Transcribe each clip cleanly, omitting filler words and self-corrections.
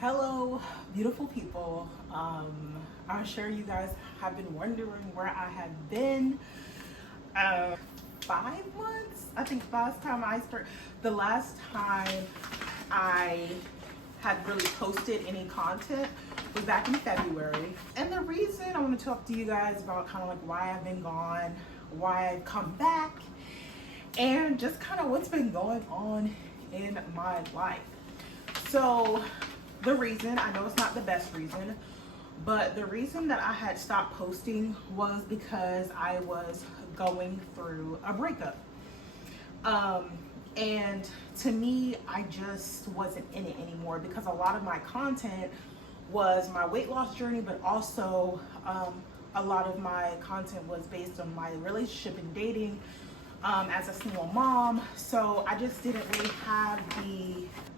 Hello, beautiful people. I'm sure you guys have been wondering where I have been. 5 months? I think the last time I had really posted any content was back in February. And the reason I want to talk to you guys about kind of like why I've been gone, why I've come back, and just kind of what's been going on in my life. So the reason, I know it's not the best reason, but the reason that I had stopped posting was because I was going through a breakup. And to me, I just wasn't in it anymore because a lot of my content was my weight loss journey, but also a lot of my content was based on my relationship and dating as a single mom. So I just didn't really have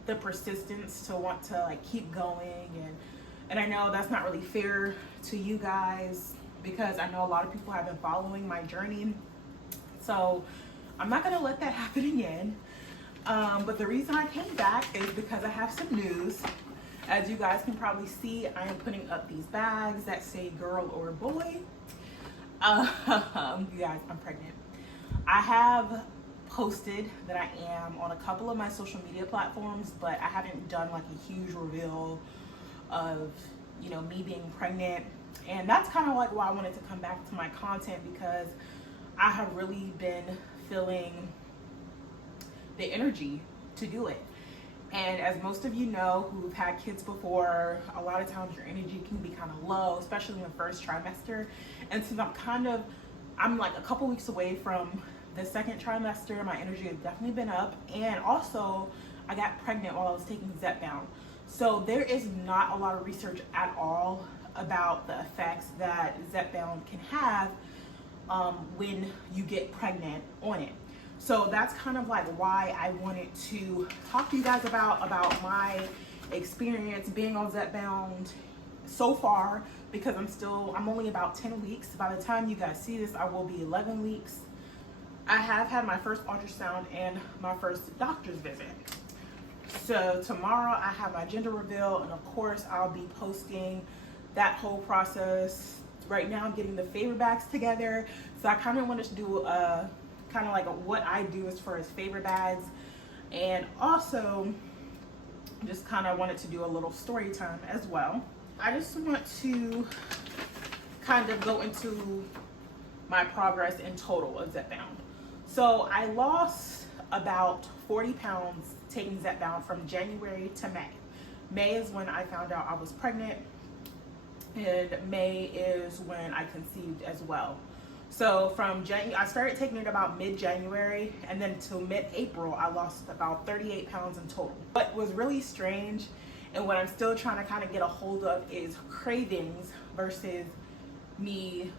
the persistence to want to like keep going, and I know that's not really fair to you guys because I know a lot of people have been following my journey, so I'm not gonna let that happen again. But the reason I came back is because I have some news. As you guys can probably see, I am putting up these bags that say girl or boy. You guys, I'm pregnant. I have posted that I am on a couple of my social media platforms, but I haven't done like a huge reveal of, me being pregnant. And that's kind of like why I wanted to come back to my content, because I have really been feeling the energy to do it. And as most of you know who've had kids before, a lot of times your energy can be kind of low, especially in the first trimester. And since I'm like a couple weeks away from the second trimester, my energy has definitely been up. And also, I got pregnant while I was taking Zepbound. So there is not a lot of research at all about the effects that Zepbound can have when you get pregnant on it. So that's kind of like why I wanted to talk to you guys about my experience being on Zepbound so far, because I'm only about 10 weeks. By the time you guys see this, I will be 11 weeks. I have had my first ultrasound and my first doctor's visit. So tomorrow I have my gender reveal, and of course I'll be posting that whole process. Right now I'm getting the favor bags together. So I kind of wanted to do a kind of like what I do as far as favor bags, and also just kind of wanted to do a little story time as well. I just want to kind of go into my progress in total of Zepbound. So I lost about 40 pounds taking Zepbound from January to May. May is when I found out I was pregnant, and May is when I conceived as well. So from I started taking it about mid-January, and then till mid-April, I lost about 38 pounds in total. What was really strange, and what I'm still trying to kind of get a hold of, is cravings versus the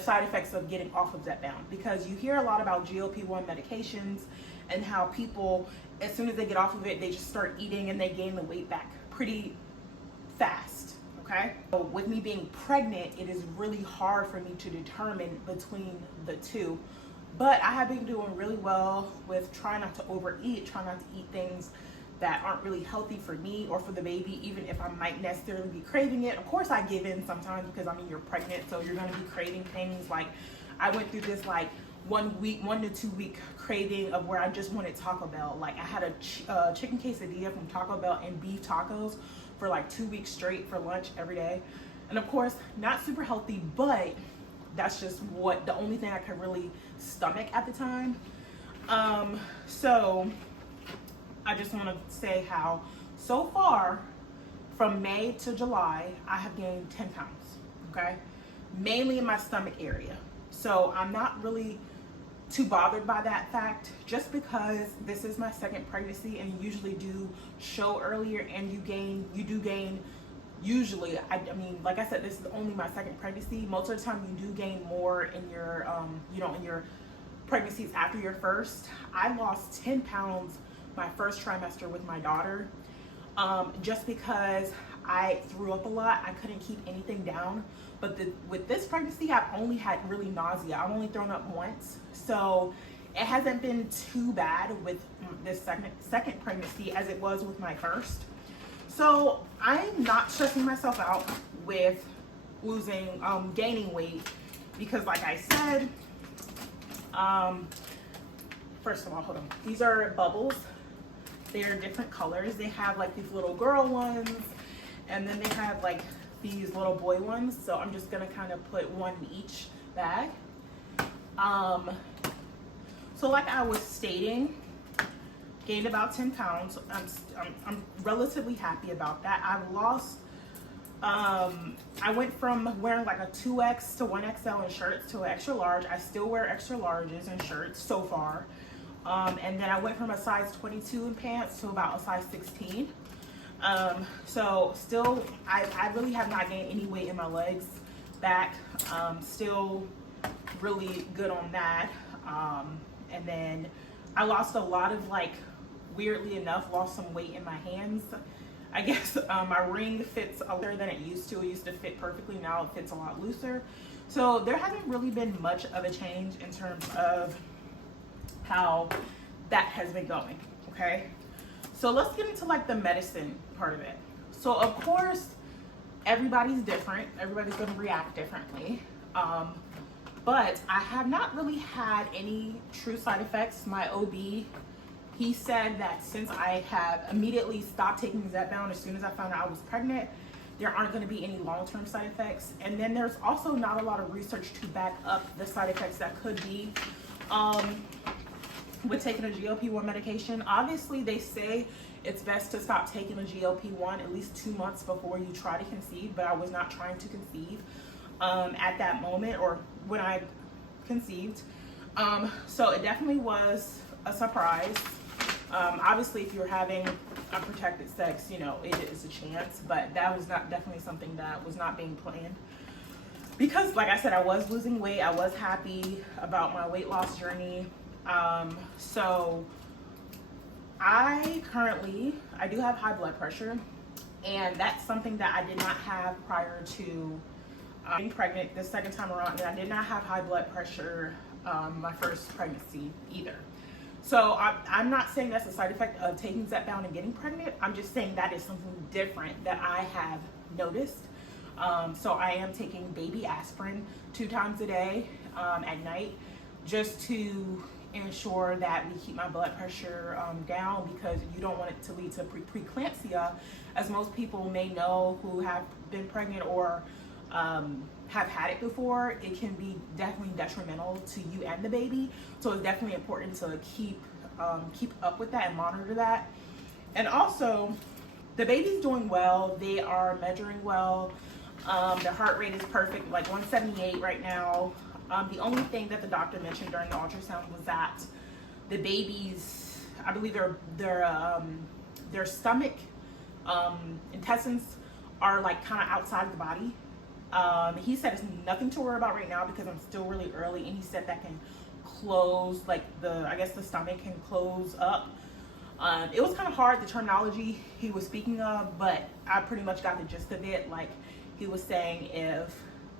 side effects of getting off of Zepbound. Because you hear a lot about GLP-1 medications and how people, as soon as they get off of it, they just start eating and they gain the weight back pretty fast. Okay. So with me being pregnant, it is really hard for me to determine between the two. But I have been doing really well with trying not to overeat, trying not to eat things that aren't really healthy for me or for the baby, even if I might necessarily be craving it. Of course I give in sometimes because you're pregnant, so you're gonna be craving things. Like I went through this like 1 to 2 week craving of where I just wanted Taco Bell. Like I had a chicken quesadilla from Taco Bell and beef tacos for like 2 weeks straight for lunch every day. And of course, not super healthy, but that's just the only thing I could really stomach at the time. So I just want to say how so far from May to July, I have gained 10 pounds, okay? Mainly in my stomach area. So I'm not really too bothered by that fact, just because this is my second pregnancy, and you usually do show earlier, and you do gain usually. I mean, like I said, this is only my second pregnancy. Most of the time you do gain more in your in your pregnancies after your first. I lost 10 pounds my first trimester with my daughter, just because I threw up a lot. I couldn't keep anything down. But with this pregnancy, I've only had really nausea. I've only thrown up once. So it hasn't been too bad with this second pregnancy as it was with my first. So I'm not stressing myself out with gaining weight, because like I said, first of all, hold on. These are bubbles. They're different colors. They have like these little girl ones, and then they have like these little boy ones. So I'm just gonna kind of put one in each bag. So like I was stating, gained about 10 pounds. I'm relatively happy about that. I've lost, I went from wearing like a 2X to 1XL in shirts to an extra large. I still wear extra larges in shirts so far. And then I went from a size 22 in pants to about a size 16. So still, I really have not gained any weight in my legs back. Still really good on that. And then I lost a lot of, like, weirdly enough, lost some weight in my hands. I guess my ring fits better than it used to. It used to fit perfectly. Now it fits a lot looser. So there hasn't really been much of a change in terms of how that has been going, okay? So let's get into like the medicine part of it. So of course, everybody's different. Everybody's gonna react differently. But I have not really had any true side effects. My OB, he said that since I have immediately stopped taking Zepbound as soon as I found out I was pregnant, there aren't going to be any long-term side effects. And then there's also not a lot of research to back up the side effects that could be with taking a GLP-1 medication. Obviously, they say it's best to stop taking a GLP-1 at least 2 months before you try to conceive, but I was not trying to conceive at that moment or when I conceived. So it definitely was a surprise. Obviously, if you're having unprotected sex, you know, it is a chance, but that was not definitely something that was not being planned. Because like I said, I was losing weight. I was happy about my weight loss journey. So I do have high blood pressure, and that's something that I did not have prior to being pregnant the second time around, and I did not have high blood pressure my first pregnancy either. So I'm not saying that's a side effect of taking Zepbound and getting pregnant. I'm just saying that is something different that I have noticed. So I am taking baby aspirin 2 times a day at night, just to ensure that we keep my blood pressure down, because you don't want it to lead to preeclampsia, as most people may know who have been pregnant or have had it before. It can be definitely detrimental to you and the baby. So it's definitely important to keep up with that and monitor that. And also, the baby's doing well. They are measuring well. Their heart rate is perfect, like 178 right now. The only thing that the doctor mentioned during the ultrasound was that the baby's, I believe their stomach intestines are like kind of outside of the body. He said it's nothing to worry about right now because I'm still really early, and he said that can close, like I guess the stomach can close up. It was kind of hard, the terminology he was speaking of, but I pretty much got the gist of it. Like, he was saying if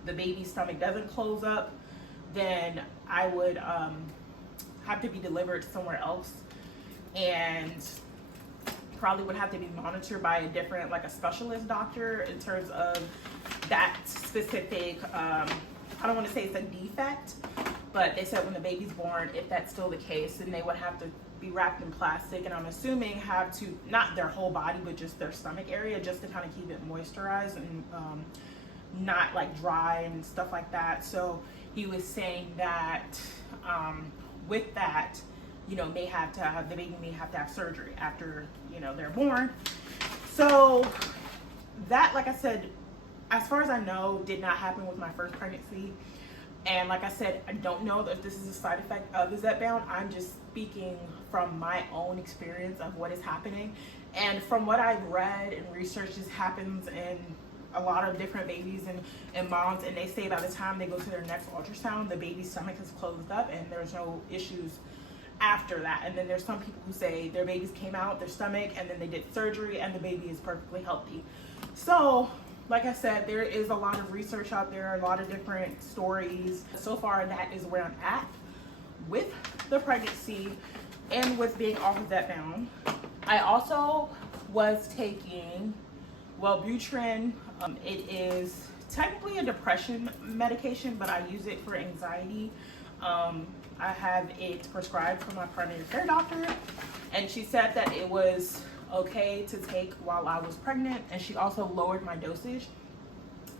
the baby's stomach doesn't close up, then I would have to be delivered somewhere else, and probably would have to be monitored by a different, like a specialist doctor in terms of that specific, I don't want to say it's a defect, but they said when the baby's born, if that's still the case, then they would have to be wrapped in plastic, and I'm assuming have to, not their whole body, but just their stomach area, just to kind of keep it moisturized and not like dry and stuff like that. So he was saying that with that, you know, the baby may have to have surgery after, you know, they're born. So that, like I said, as far as I know, did not happen with my first pregnancy. And like I said, I don't know if this is a side effect of the Zepbound. I'm just speaking from my own experience of what is happening. And from what I've read and researched, this happens in a lot of different babies and moms. And they say by the time they go to their next ultrasound, the baby's stomach is closed up and there's no issues after that. And then there's some people who say their babies came out their stomach and then they did surgery and the baby is perfectly healthy. So like I said, there is a lot of research out there, a lot of different stories. So far, that is where I'm at with the pregnancy and with being off of Zepbound. I also was taking Wellbutrin. It is technically a depression medication, but I use it for anxiety. I have it prescribed from my primary care doctor, and she said that it was okay to take while I was pregnant, and she also lowered my dosage.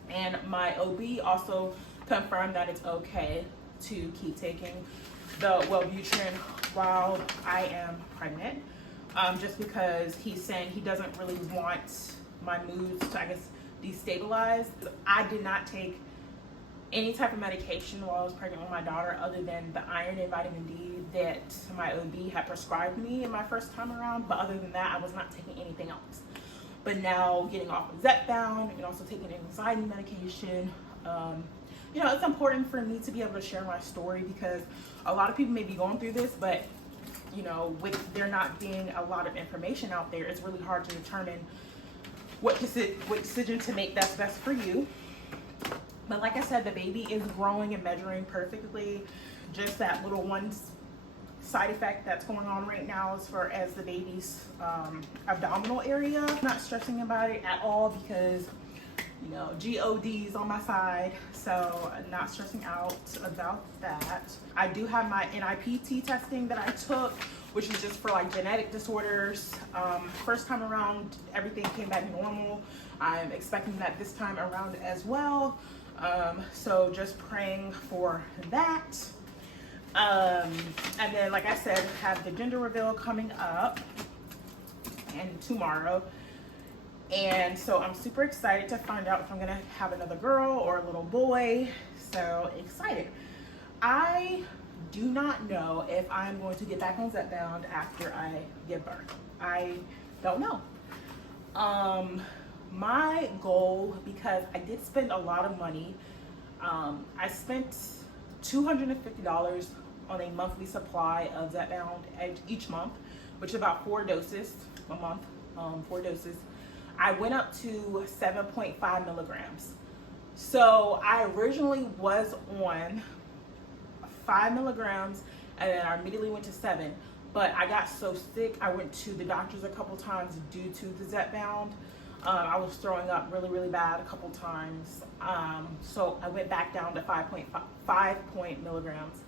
And my OB also confirmed that it's okay to keep taking the Wellbutrin while I am pregnant, just because he's saying he doesn't really want my moods to, I guess, destabilize. I did not take any type of medication while I was pregnant with my daughter other than the iron and vitamin D that my OB had prescribed me in my first time around, but other than that, I was not taking anything else. But now getting off of Zepbound and also taking anxiety medication, you know, it's important for me to be able to share my story, because a lot of people may be going through this, but you know, with there not being a lot of information out there, it's really hard to determine what decision to make that's best for you. But like I said, the baby is growing and measuring perfectly. Just that little one side effect that's going on right now as the baby's abdominal area. I'm not stressing about it at all because, you know, GOD's on my side, so I'm not stressing out about that. I do have my NIPT testing that I took, which is just for like genetic disorders. First time around, everything came back normal. I'm expecting that this time around as well. So just praying for that. And then, like I said, have the gender reveal coming up and tomorrow. And so I'm super excited to find out if I'm gonna have another girl or a little boy. So excited. I do not know if I'm going to get back on Zepbound after I give birth. I don't know. My goal, because I did spend a lot of money, I spent $250 on a monthly supply of Zepbound each month, which is about 4 doses a month, 4 doses. I went up to 7.5 milligrams. So I originally was on 5 milligrams, and then I immediately went to 7. But I got so sick, I went to the doctors a couple times due to the Zepbound. I was throwing up really, really bad a couple times. So I went back down to 5.0 milligrams.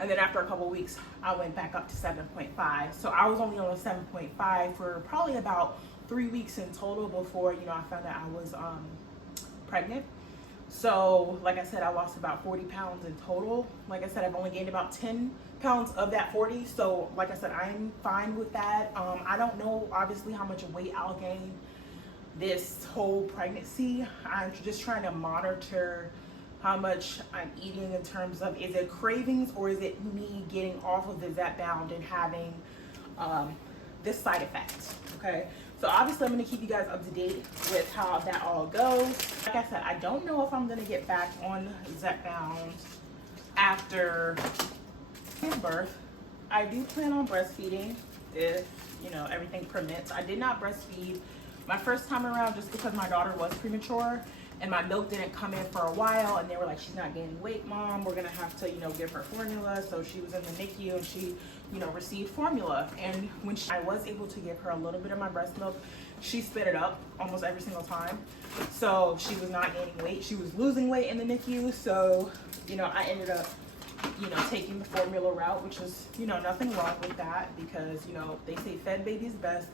And then after a couple weeks, I went back up to 7.5. So I was only on 7.5 for probably about 3 weeks in total before, you know, I found out I was pregnant. So like I said, I lost about 40 pounds in total. Like I said, I've only gained about 10 pounds of that 40. So like I said, I'm fine with that. I don't know obviously how much weight I'll gain this whole pregnancy. I'm just trying to monitor how much I'm eating in terms of, is it cravings or is it me getting off of the Zepbound and having this side effect, okay? So obviously I'm gonna keep you guys up to date with how that all goes. Like I said, I don't know if I'm gonna get back on Zepbound after birth. I do plan on breastfeeding if, you know, everything permits. I did not breastfeed my first time around just because my daughter was premature and my milk didn't come in for a while, and they were like, she's not gaining weight, mom, we're gonna have to, you know, give her formula. So she was in the NICU and she, you know, received formula. And when I was able to give her a little bit of my breast milk, she spit it up almost every single time. So she was not gaining weight, she was losing weight in the NICU. So, you know, I ended up, you know, taking the formula route, which is, you know, nothing wrong with that because, you know, they say fed baby's best.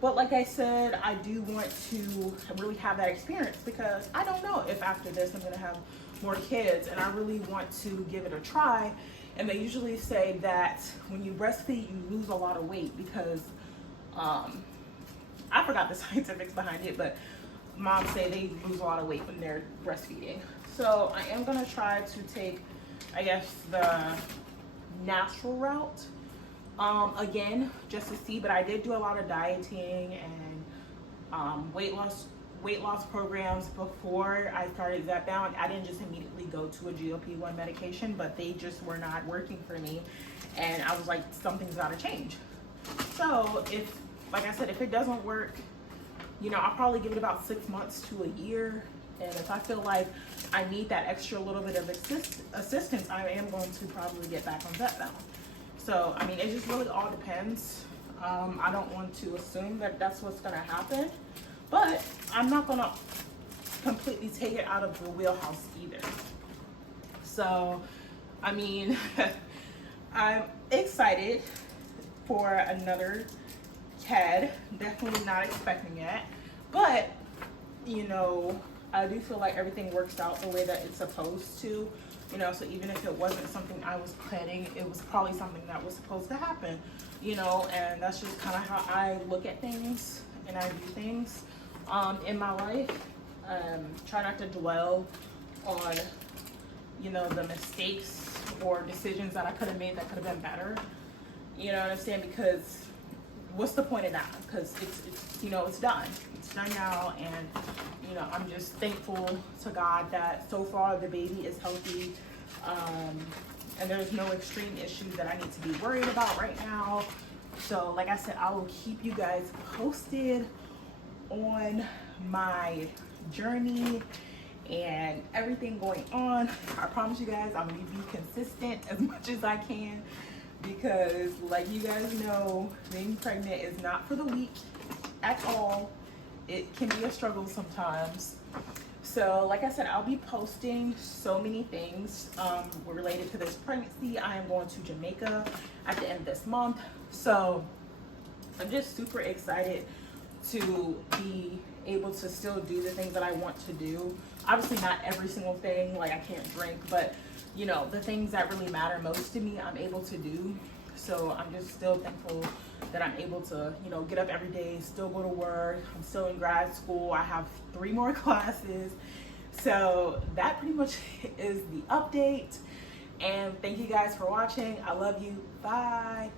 But like I said, I do want to really have that experience because I don't know if after this I'm gonna have more kids, and I really want to give it a try. And they usually say that when you breastfeed, you lose a lot of weight because, I forgot the scientifics behind it, but moms say they lose a lot of weight when they're breastfeeding. So I am gonna try to take, I guess, the natural route. Again, just to see, but I did do a lot of dieting and weight loss programs before I started Zepbound. I didn't just immediately go to a GLP-1 medication, but they just were not working for me, and I was like, something's got to change. So if, like I said, if it doesn't work, you know, I'll probably give it about 6 months to a year, and if I feel like I need that extra little bit of assistance, I am going to probably get back on Zepbound. So, I mean, it just really all depends. I don't want to assume that that's what's going to happen, but I'm not going to completely take it out of the wheelhouse either. So, I mean, I'm excited for another kid. Definitely not expecting it, but you know, I do feel like everything works out the way that it's supposed to. You know, so even if it wasn't something I was planning, it was probably something that was supposed to happen. You know, and that's just kind of how I look at things and I do things in my life. Try not to dwell on, you know, the mistakes or decisions that I could have made that could have been better. You know what I'm saying? Because what's the point of that? Because it's you know, it's done. It's done now, and you know, I'm just thankful to God that so far the baby is healthy, and there's no extreme issues that I need to be worried about right now. So, like I said, I will keep you guys posted on my journey and everything going on. I promise you guys I'm gonna be consistent as much as I can, because like you guys know, being pregnant is not for the weak at all. It can be a struggle sometimes. So like I said, I'll be posting so many things related to this pregnancy. I am going to Jamaica at the end of this month, so I'm just super excited to be able to still do the things that I want to do. Obviously not every single thing, like I can't drink, but you know, the things that really matter most to me, I'm able to do. So I'm just still thankful that I'm able to, you know, get up every day, still go to work. I'm still in grad school. I have 3 more classes. So that pretty much is the update. And thank you guys for watching. I love you. Bye.